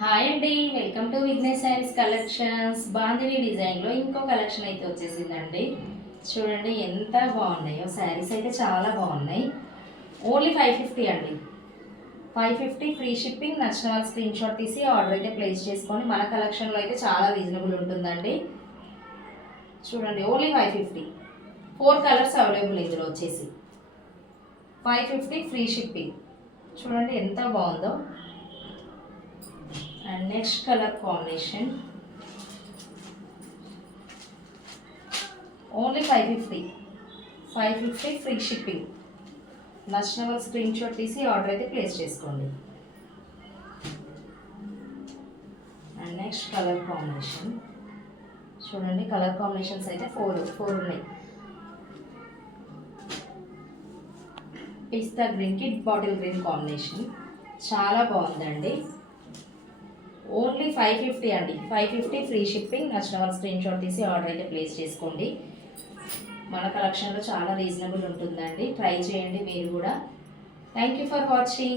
Hi అండి, welcome to Vignesh saris collections. Bandhani డిజైన్లో ఇంకో కలెక్షన్ అయితే వచ్చేసిందండి. చూడండి ఎంత బాగున్నాయో శారీస్ అయితే చాలా బాగున్నాయి. ఓన్లీ 550 అండి. 550 ఫ్రీ షిప్పింగ్. నచ్చిన వాళ్ళు స్క్రీన్ షాట్ తీసి ఆర్డర్ అయితే ప్లేస్ చేసుకొని మన కలెక్షన్లో అయితే చాలా రీజనబుల్ ఉంటుందండి. చూడండి ఓన్లీ 550. 4 కలర్స్ అవైలబుల్ ఇందులో వచ్చేసి 550 ఫ్రీ షిప్పింగ్. చూడండి ఎంత బాగుందో. And next colour combination only 550 free shipping. నచ్చిన వాళ్ళు స్క్రీన్ షాట్ తీసి ఆర్డర్ అయితే ప్లేస్ చేసుకోండి. అండ్ నెక్స్ట్ కలర్ కాంబినేషన్ చూడండి. కలర్ కాంబినేషన్స్ అయితే ఫోర్ ఉన్నాయి. పిస్తా గ్రీన్కి బాటిల్ గ్రీన్ కాంబినేషన్ చాలా బాగుందండి. ఓన్లీ 550 అండి. 550 ఫ్రీ షిప్పింగ్. నచ్చిన వాళ్ళు స్క్రీన్ షాట్ తీసి ఆర్డర్ అయితే ప్లేస్ చేసుకోండి. మన కలెక్షన్లో చాలా రీజనబుల్ ఉంటుందండి. ట్రై చేయండి మీరు కూడా. Thank you for watching.